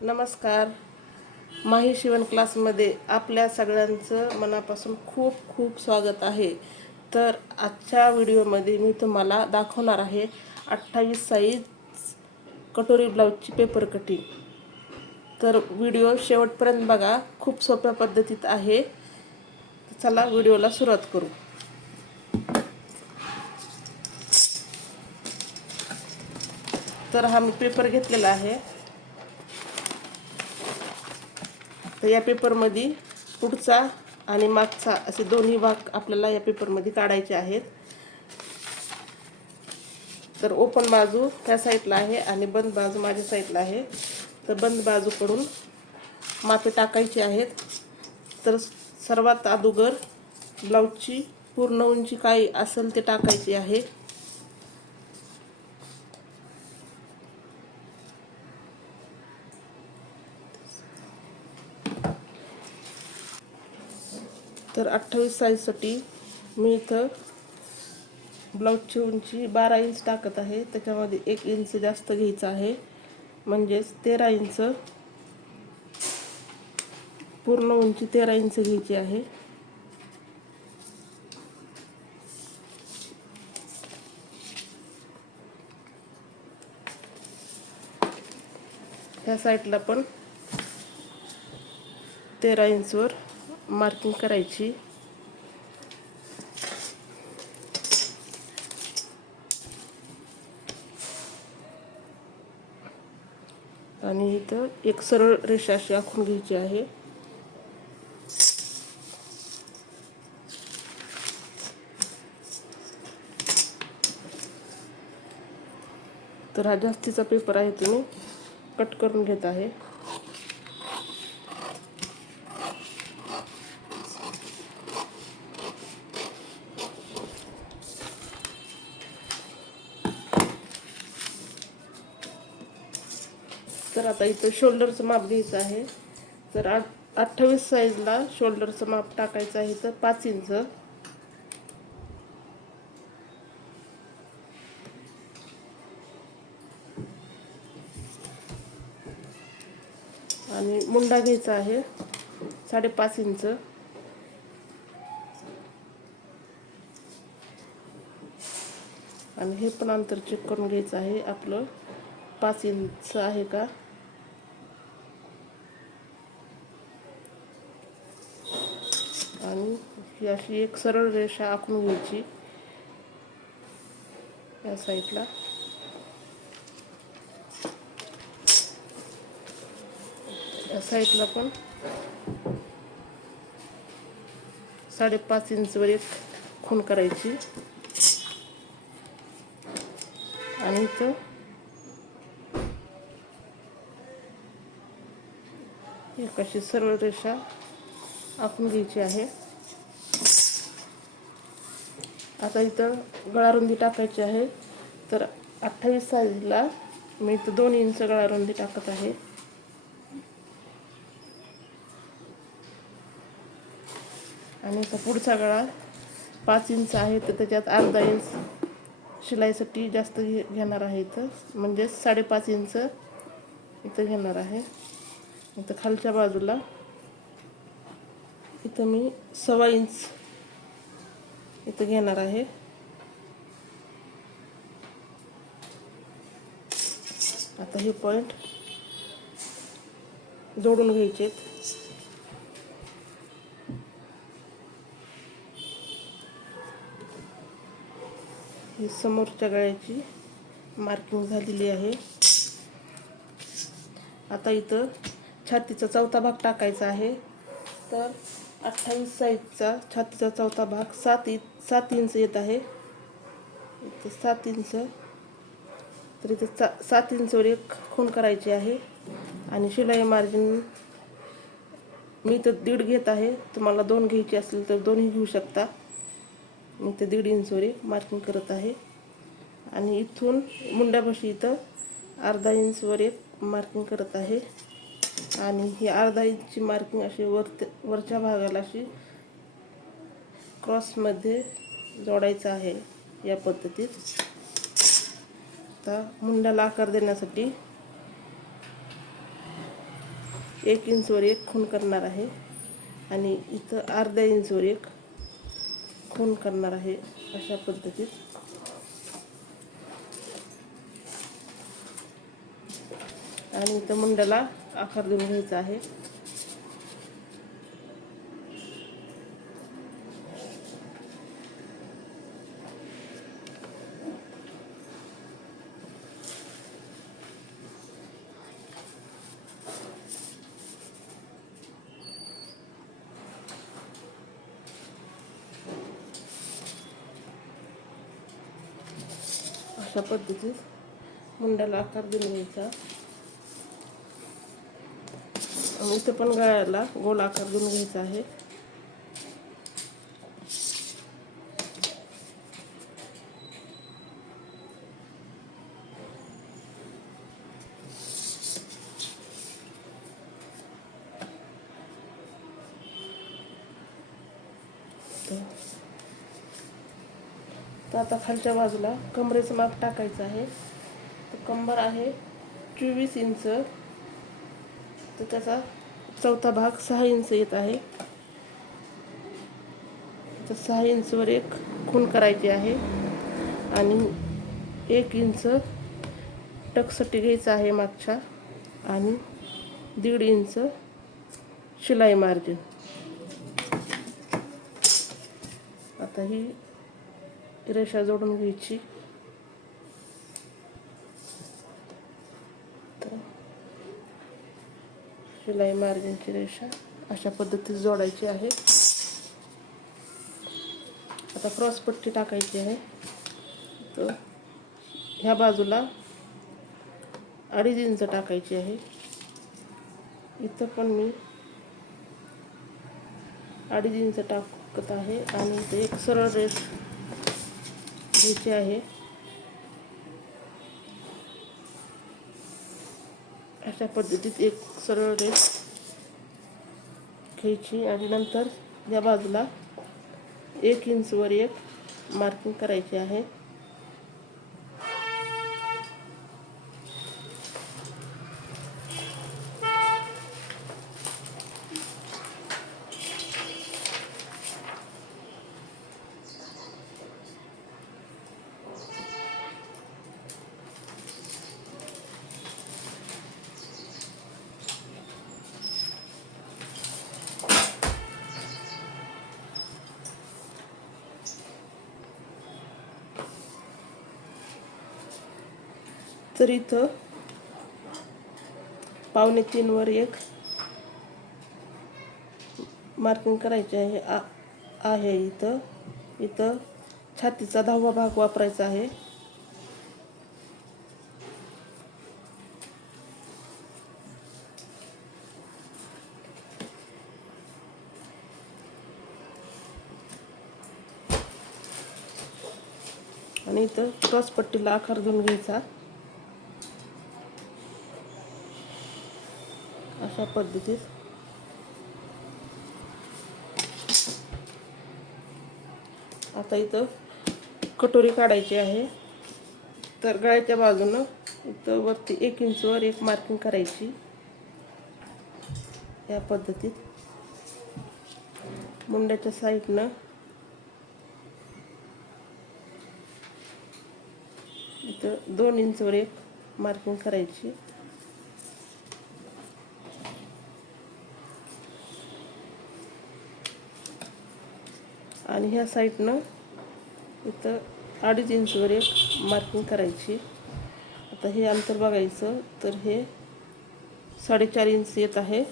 नमस्कार. माही शिवण क्लासमध्ये आपल्या सगळ्यांचं मनापासून खूप खूप स्वागत आहे. तर आजच्या व्हिडिओमध्ये मी तुम्हाला दाखवणार आहे 28 साईज कटोरी ब्लाऊजची पेपर कटिंग. तर व्हिडिओ शेवटपर्यंत बघा, खूप सोप्या पद्धतीत आहे. चला व्हिडिओला सुरुवात करू. तर हा मी पेपर घेतलेला आहे. तर या पेपरमध्ये पुढचा आणि मागचा असे दोन्ही भाग आपल्याला या पेपरमध्ये काढायचे आहेत. तर ओपन बाजू त्या साईडला आहे आणि बंद बाजू माझ्या साईडला आहे. तर बंद बाजूकडून मापे टाकायचे आहेत. तर सर्वात अगोदर ब्लाऊजची पूर्ण उंची काय असेल ते टाकायची आहे. तर 28 साईजसाठी मी इथं ब्लाऊजची उंची 12 इंच टाकत आहे. त्याच्यामध्ये 1 इंच जास्त घ्यायचं आहे, म्हणजेच 13 इंच. पूर्ण उंची 13 इंच घ्यायची आहे. ह्या साईडला पण 13 इंचवर मार्किंग करायची. आणि इथं एक सरळ रेषा अशी आखून घ्यायची आहे. तर हा जास्तीचा पेपर आहे, तुम्ही कट करून घेत आहे. तर आता इथं शोल्डरचं माप घ्यायचं आहे. तर 28 साईजला शोल्डरचं माप टाकायचं आहे. तर 5 इंच. आणि मुंडा घ्यायचा आहे 5.5 इंच. आणि हे पण अंतर चेक करून घ्यायचं आहे आपलं 5 इंच आहे का. आणि ही अशी एक सरळ रेषा आखून घ्यायची या साईडला. या साईडला पण 5.5 इंचवर एक खूण करायची. आणि इथं एक अशी सरळ रेषा आखून घ्यायची आहे. आता इथं गळारुंदी टाकायची आहे. तर 28 साईजला मी इथं 2 इंच गळारुंदी टाकत आहे. आणि आता पुढचा गळा 5 इंच आहे, तर त्याच्यात अर्धा इंच शिलाईसाठी जास्त घेणार आहे. इथं म्हणजे 5.5 इंच इथं घेणार आहे. इथं खालच्या बाजूला इथं मी 1.25 इंच इथं घेणार आहे. आता हे पॉईंट जोडून घ्यायचे. ही समोरच्या गळ्याची मार्किंग झालेली आहे. आता इथं छातीचा चौथा भाग टाकायचा आहे. तर 28 साईजचा छातीचा चौथा भाग 7 इंच येत आहे. इथं 7 इंच. तर इथं 7 इंचवर एक खूण करायची आहे. आणि शिलाई मार्जिन मी इथं 1.5 घेत आहे. तुम्हाला 2 घ्यायची असेल तर 2ही घेऊ शकता. मी इथं 1.5 इंचवर एक मार्किंग करत आहे. आणि इथून मुंड्यापाशी इथं अर्धा इंचवर एक मार्किंग करत आहे. आणि ही अर्धा इंचची मार्किंग अशी वरच्या भागाला अशी क्रॉसमध्ये जोडायचं आहे या पद्धतीत. आता मुंड्याला आकार देण्यासाठी 1 इंचवर एक खूण करणार आहे आणि इथं अर्ध्या इंचवर एक खूण करणार आहे अशा पद्धतीत. आणि इथं मुंड्याला आकार देऊन घ्यायचा आहे. अशा पद्धतीत मुंड्याला आकार देऊन घ्यायचा. आणि इथं पण गळ्याला गोल आकार देऊन घ्यायचा आहे. तर आता खालच्या बाजूला कमरेचं माप टाकायचं आहे. तर कंबर आहे 24 इंच, तर त्याचा चौथा भाग 6 इंच येत आहे. तर 6 इंचवर एक खूण करायची आहे आणि 1 इंच टक्सटी घ्यायचं आहे मागच्या आणि 1.5 इंच शिलाई मार्जिन. आता ही रेषा जोडून घ्यायची. तर शिलाई मार्जिनची रेषा अशा पद्धतीत जोडायची आहे. आता क्रॉस पट्टी टाकायची आहे. तर ह्या बाजूला 2.5 इंच टाकायची आहे. इथं पण मी 2.5 इंच टाकत आहे आणि इथे एक सरळ रेष घ्यायची आहे. अशा पद्धतीत एक सरळ रेष घ्यायची आणि नंतर या बाजूला 1 इंचवर एक मार्किंग करायची आहे. तर इथं 2.25 वर एक मार्किंग करायचे आहे. इथं छातीचा 10वा भाग वापरायचा आहे. आणि इथं क्रॉस पट्टीला आकार देऊन घ्यायचा अशा पद्धतीत. आता इथं कटोरी काढायची आहे. तर गळ्याच्या बाजूनं इथं वरती 1 इंचवर एक मार्किंग करायची या पद्धतीत. मुंड्याच्या साईडनं इथं 2 इंचवर एक मार्किंग करायची. आणि ह्या साईडनं इथं 2.5 इंचवर एक मार्किंग करायची. आता हे अंतर बघायचं. तर हे 4.5 इंच येत आहे.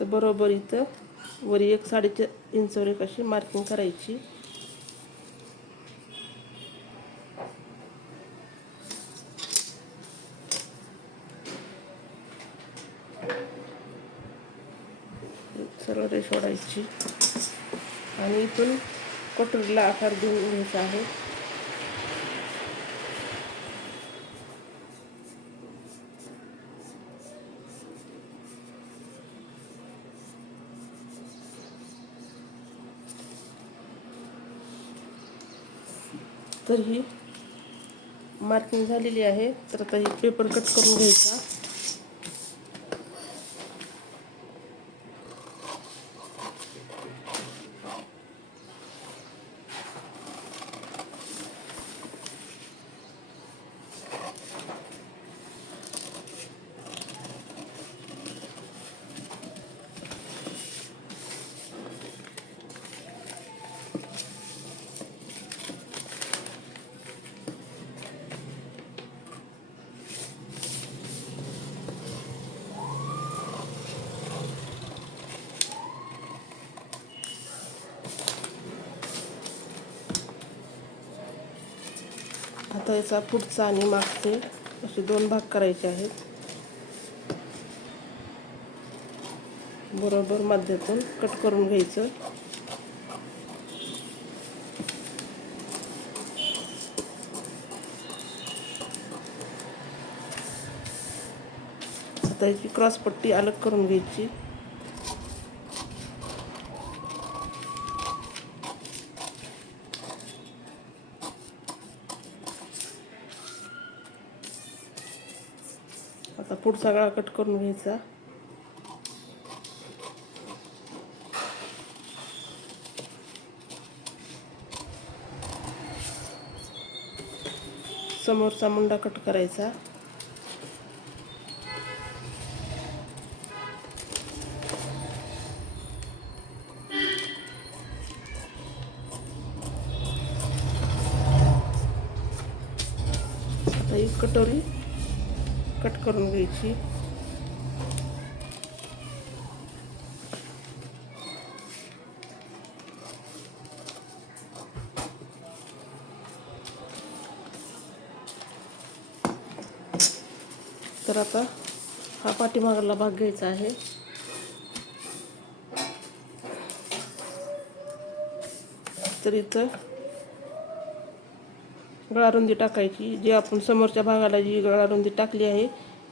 तर बरोबर इथं वरी एक 4.5 इंचवर एक अशी मार्किंग करायची. सरळ रेष ओढायची आणि इथून कटोरीला आकार देऊन घ्यायचा आहे. तर ही मार्किंग झालेली आहे. तर आता ही पेपर कट करून घ्यायचा. आता याचा पुढचा आणि मागचे असे 2 भाग करायचे आहेत. बरोबर मध्यातून कट करून घ्यायचं. आता याची क्रॉस पट्टी अलग करून घ्यायची. आता पुढचा गळा कट करून घ्यायचा. समोरचा मुंडा कट करायचा. आता ही कटोरी कट करून घ्यायची. तर आता हा पाठीमागला भाग घ्यायचा आहे. तर इथं गळारुंदी टाकायची. जी आपण समोरच्या भागाला जी गळारुंदी टाकली आहे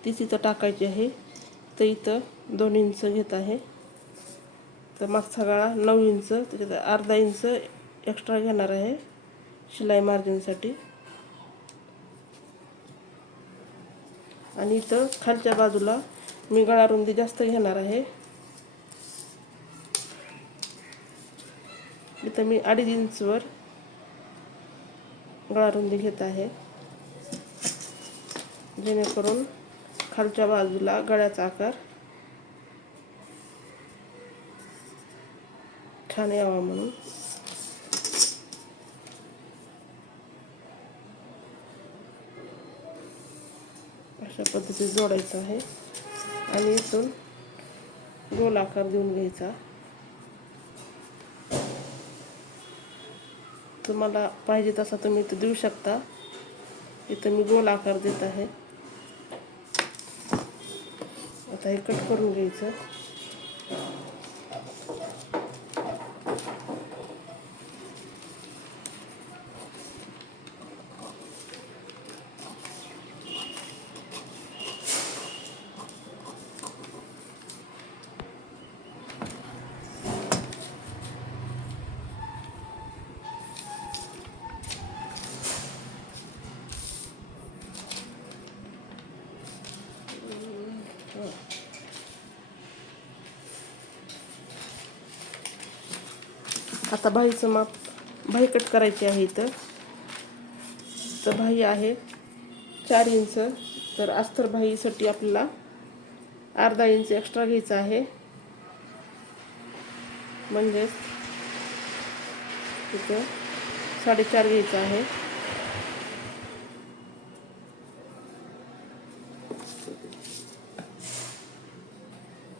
तीच इथं टाकायची आहे. तर इथं 2 इंच घेत आहे. तर मागचा गळा 9 इंच, त्याच्यात अर्धा इंच एक्स्ट्रा घेणार आहे शिलाई मार्जिनसाठी. आणि इथं खालच्या बाजूला मी गळारुंदी जास्त घेणार आहे. इथं मी 2.5 इंचवर गळारुंदी घेत आहे, जेणेकरून खालच्या बाजूला गळ्याचा आकार छान यावा म्हणून. अशा पद्धतीने जोडायचं आहे आणि इथून गोल आकार देऊन घ्यायचा. तुम्हाला पाहिजे तसा तुम्ही इथं देऊ शकता. इथं मी गोल आकार देत आहे. आता हे कट करून घ्यायचं. आता बाहीचं माप, बाही कट करायची आहे. इथं तर बाही आहे 4 इंच. तर अस्तर बाहीसाठी आपल्याला अर्धा इंच एक्स्ट्रा घ्यायचा आहे. म्हणजेच इथं 4.5 घ्यायचं आहे.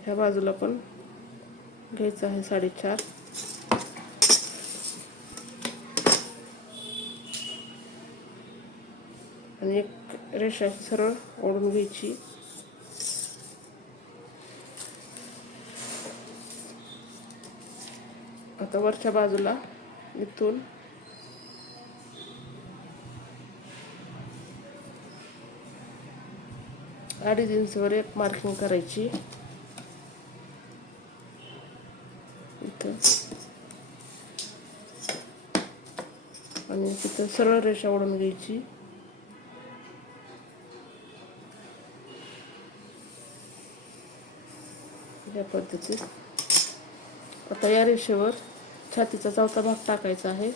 ह्या बाजूला पण घ्यायचं आहे 4.5. आणि एक रेषा सरळ ओढून घ्यायची. आता वरच्या बाजूला इथून अडीच इंचवर एक मार्किंग करायची. इथं आणि तिथं सरळ रेषा ओढून घ्यायची. या पद्धतीत आता या रेषेवर छातीचा चौथा भाग टाकायचा आहे.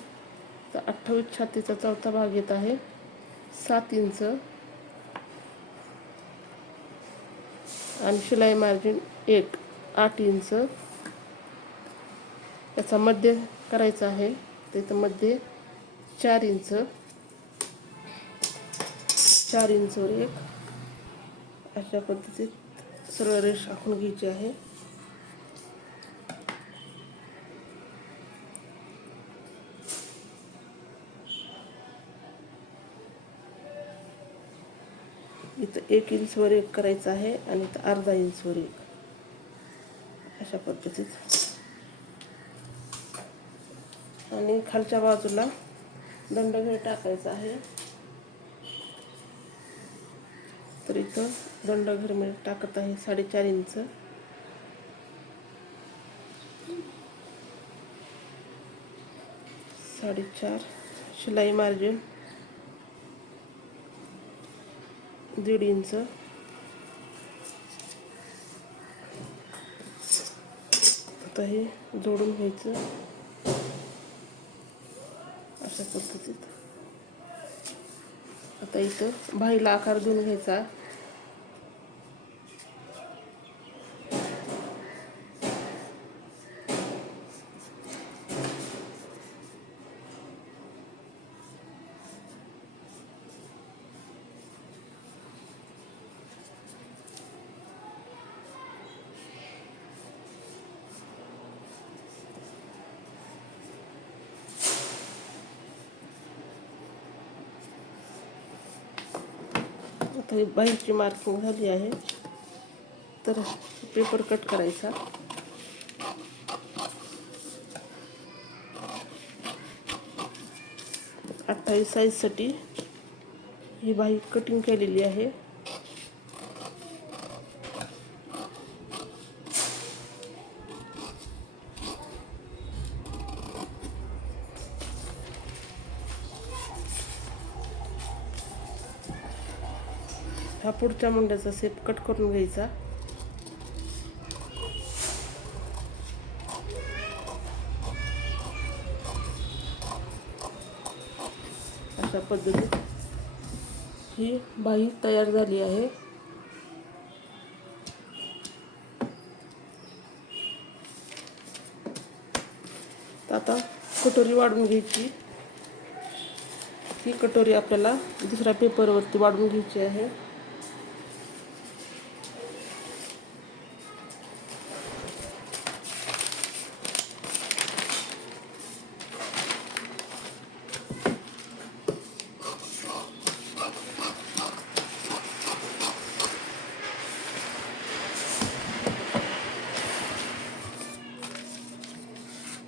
तर 28 छातीचा चौथा भाग येत आहे 7 इंच आणि शिलाई मार्जिन 8 इंच. याचा मध्य करायचा आहे. तिथं मध्ये 4 इंच, 4 इंचवर एक अशा पद्धतीत सरळ रेष आखून घ्यायची आहे. इथं 1 इंचवर एक करायचं आहे आणि इथं अर्धा इंचवर एक, अशा पद्धतीत. आणि खालच्या बाजूला दंडघर टाकायचा आहे. तर इथं दंडघर मी टाकत आहे 4.5 इंच. 4.5 शिलाई मार्जिन 1.5 इंच. आता हे जोडून घ्यायचं अशा पद्धतीत. आता इथं बाहीला आकार देऊन घ्यायचा. आता बाहीची मार्किंग झाली आहे, तर पेपर कट करायचा. अठ्ठावीस साईजसाठी ही बाही कटिंग केलेली आहे. हा पुढच्या मुंड्याचा शेप कट करून घ्यायचा. अशा पद्धतीत ही बाही तयार झाली आहे. आता कटोरी वाढून घ्यायची. ही कटोरी आपल्याला दुसऱ्या पेपरवरती वाढून घ्यायची आहे.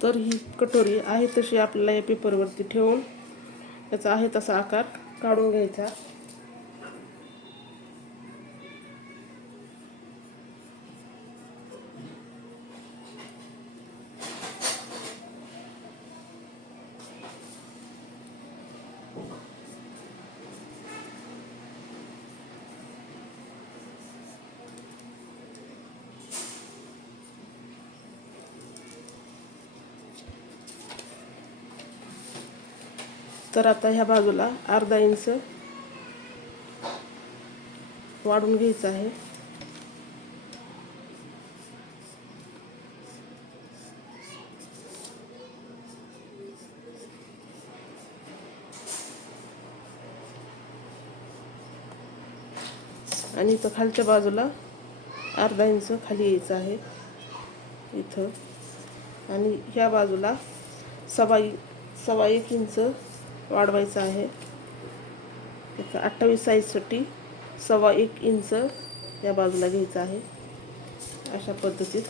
तर ही कटोरी आहे तशी आपल्याला या पेपरवरती ठेवून त्याचा आहे तसा आकार काढून घ्यायचा. तर आता ह्या बाजूला अर्धा इंच वाढून घ्यायचं आहे. आणि इथं खालच्या बाजूला अर्धा इंच खाली यायचं आहे इथं. आणि ह्या बाजूला सव्वा एक इंच वाढवायचं आहे. इथं 28 साईजसाठी 1.25 इंच या बाजूला घ्यायचं आहे अशा पद्धतीत.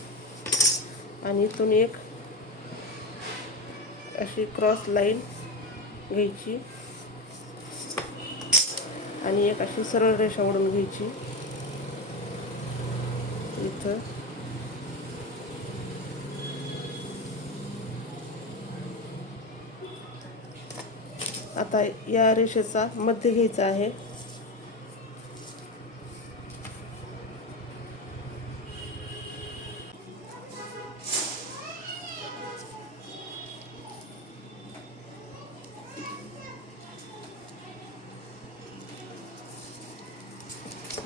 आणि इथून एक अशी क्रॉस लाईन घ्यायची आणि एक अशी सरळ रेषा ओढून घ्यायची इथं. आता या रेषेचा मध्य घ्यायचा आहे.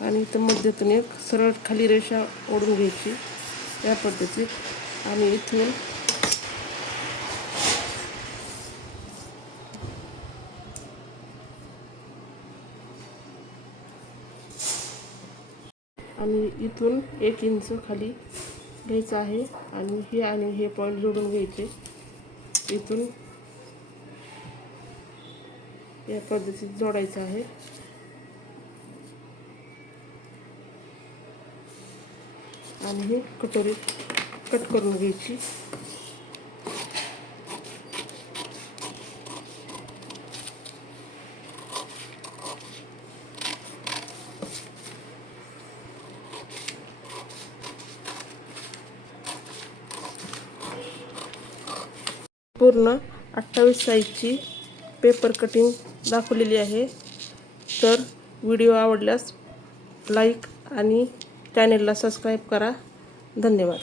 आणि इथं मध्यातून एक सरळ खाली रेषा ओढून घ्यायची या पद्धतीत. आणि इथून इथून 1 इंच खाली घ्यायचं आहे आणि हे पॉईंट जोडून घ्यायचे. इथून या पद्धतीत जोडायचं आहे. आणि ही कटोरी कट करून घ्यायची. पूर्ण 28 साईजची पेपर कटिंग दाखवलेली आहे. तर व्हिडिओ आवडल्यास लाईक आणि चॅनेलला सबस्क्राईब करा. धन्यवाद.